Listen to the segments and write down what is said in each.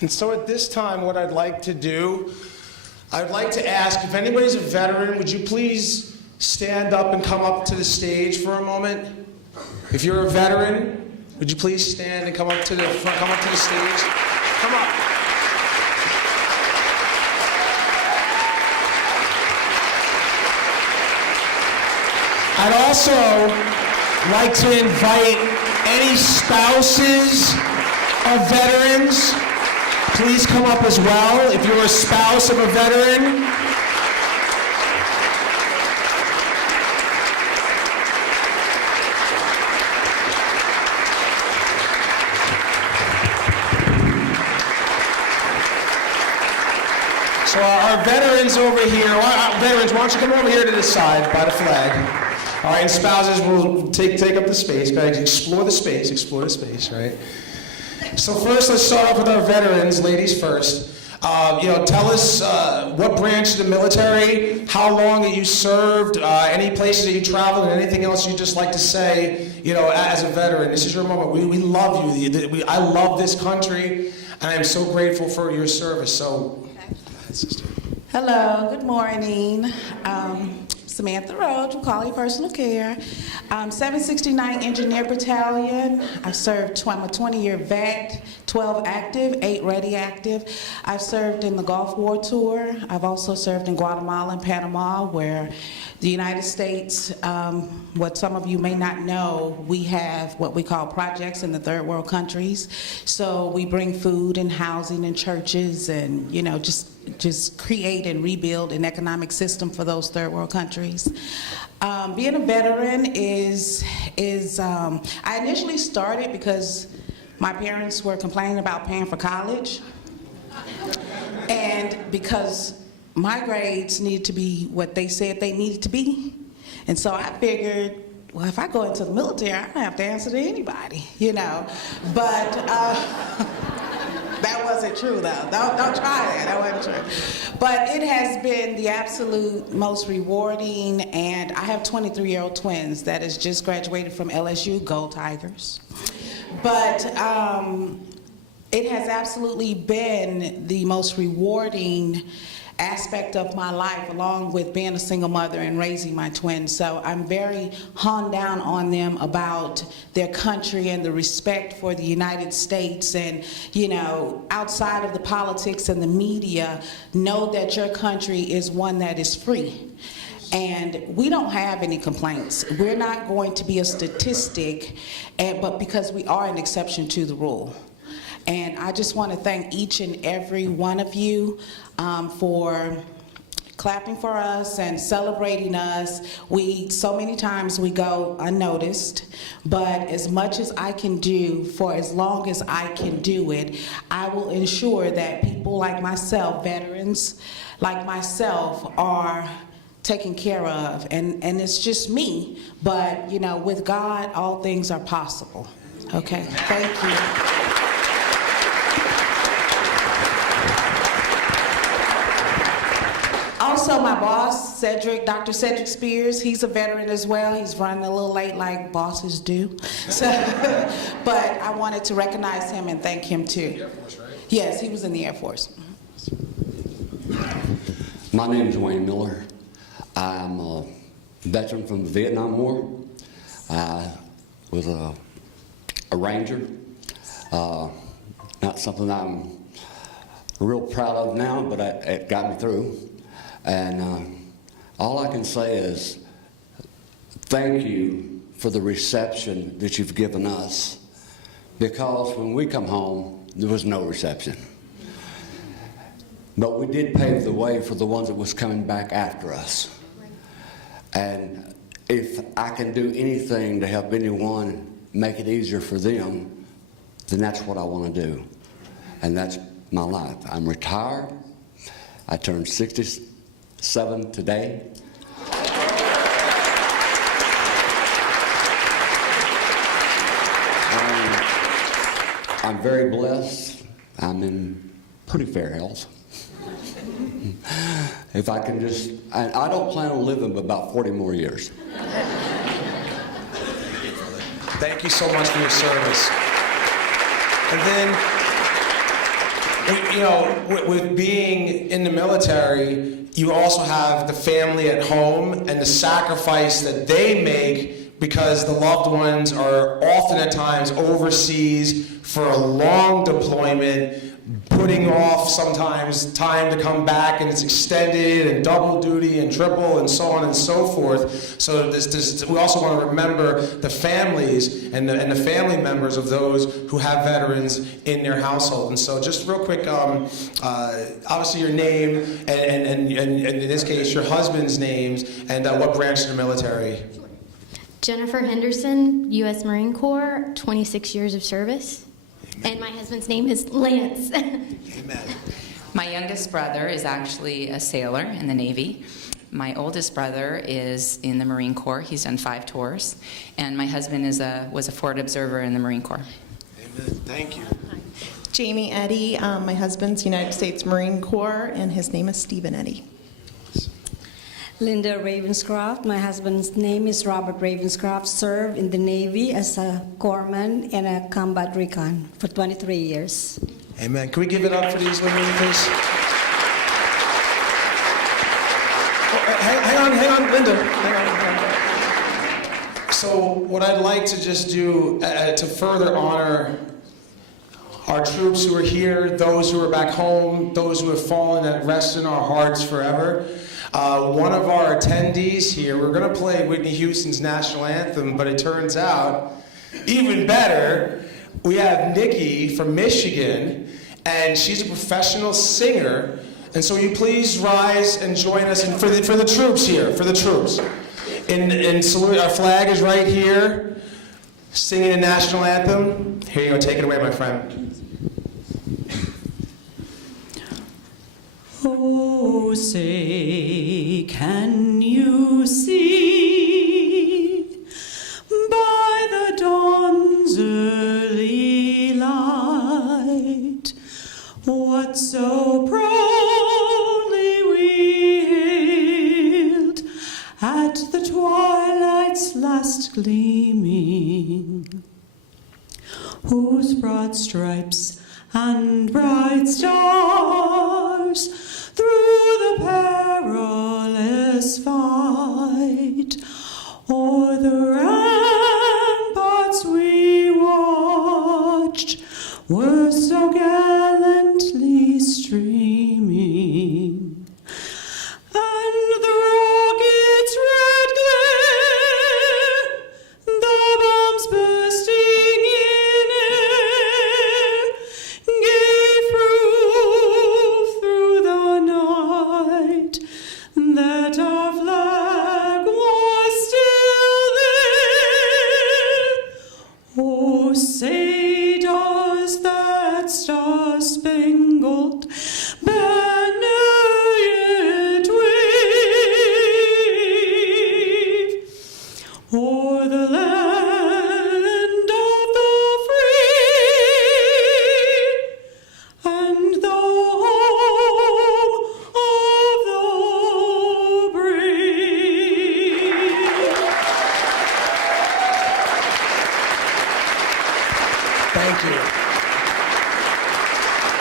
And so at this time, what I'd like to do, I'd like to ask if anybody's a veteran, would you please stand up and come up to the stage for a moment? If you're a veteran, would you please stand and come up to the front, come up to the stage? Come up. I'd also like to invite any spouses of veterans. Please come up as well if you're a spouse of a veteran. So our veterans over here, veterans, why don't you come over here to the side by the flag. All right, and spouses will take up the space. Go ahead, explore the space, right? So first, let's start off with our veterans, ladies first. Tell us what branch of the military, how long that you served, any places that you traveled, and anything else you'd just like to say, as a veteran. This is your moment. We love you. I love this country, and I am so grateful for your service. So, sister. Hello, good morning. Samantha Roach from Quality Personal Care. 769 Engineer Battalion. I've served, I'm a 20-year vet, 12 active, 8 ready active. I've served in the Gulf War Tour. I've also served in Guatemala and Panama, where the United States, what some of you may not know, we have what we call projects in the third world countries. So we bring food and housing and churches and, just create and rebuild an economic system for those third world countries. Being a veteran is I initially started because my parents were complaining about paying for college, and because my grades needed to be what they said they needed to be. And so I figured, well, if I go into the military, I don't have to answer to anybody, But that wasn't true, though. Don't try that. That wasn't true. But it has been the absolute most rewarding, and I have 23-year-old twins that has just graduated from LSU, Go Tigers. But it has absolutely been the most rewarding aspect of my life, along with being a single mother and raising my twins. So I'm very honed down on them about their country and the respect for the United States. And, outside of the politics and the media, know that your country is one that is free. And we don't have any complaints. We're not going to be a statistic, but because we are an exception to the rule. And I just want to thank each and every one of you for clapping for us and celebrating us. So many times we go unnoticed, but as much as I can do, for as long as I can do it, I will ensure that people like myself, veterans like myself, are taken care of. And it's just me, but with God, all things are possible. Okay, thank you. Also, my boss, Dr. Cedric Spears, he's a veteran as well. He's running a little late like bosses do. So, but I wanted to recognize him and thank him too. Air Force, right? Yes, he was in the Air Force. My name is Wayne Miller. I'm a veteran from the Vietnam War. I was a Ranger. Not something I'm real proud of now, but it got me through. And all I can say is thank you for the reception that you've given us, because when we come home, there was no reception. But we did pave the way for the ones that was coming back after us. And if I can do anything to help anyone make it easier for them, then that's what I want to do. And that's my life. I'm retired. I turned 67 today. I'm very blessed. I'm in pretty fair health. If I can just, and I don't plan on living but about 40 more years. Thank you so much for your service. And then you know, with being in the military, you also have the family at home and the sacrifice that they make because the loved ones are often at times overseas for a long deployment, putting off sometimes time to come back, and it's extended and double duty and triple and so on and so forth. So we also want to remember the families and the family members of those who have veterans in their household. And so just real quick, obviously your name and in this case your husband's names and what branch of the military. Jennifer Henderson, U.S. Marine Corps, 26 years of service. And my husband's name is Lance. Amen. My youngest brother is actually a sailor in the Navy. My oldest brother is in the Marine Corps. He's done 5 tours. And my husband was a forward observer in the Marine Corps. Amen. Thank you. Jamie Eddy, my husband's United States Marine Corps, and his name is Stephen Eddy. Linda Ravenscroft. My husband's name is Robert Ravenscroft. Served in the Navy as a corpsman and a combat recon for 23 years. Amen. Can we give it up for these women, please? Oh, hang on, Linda. Hang on. So what I'd like to just do to further honor our troops who are here, those who are back home, those who have fallen that rest in our hearts forever. One of our attendees here, we're going to play Whitney Houston's national anthem, but it turns out, even better, we have Nikki from Michigan, and she's a professional singer. And so will you please rise and join us for the troops here, for the troops. In salute, our flag is right here, singing the national anthem. Here you go, take it away, my friend. Oh, say, can you see by the dawn's early light what so proudly we hailed at the twilight's last gleaming, whose broad stripes and bright stars through the perilous fight o'er the ramparts we watched were so gallantly streaming, and the rocket's red glare, the bombs bursting in air, gave proof through the night that our flag was still there. Oh, say does that star-spangled banner yet wave o'er the land of the free and the home of the brave? Thank you.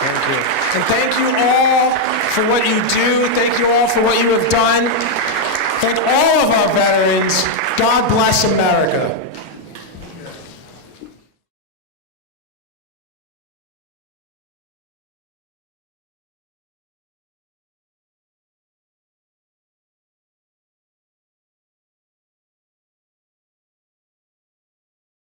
Thank you. And thank you all for what you do. Thank you all for what you have done. Thank all of our veterans. God bless America.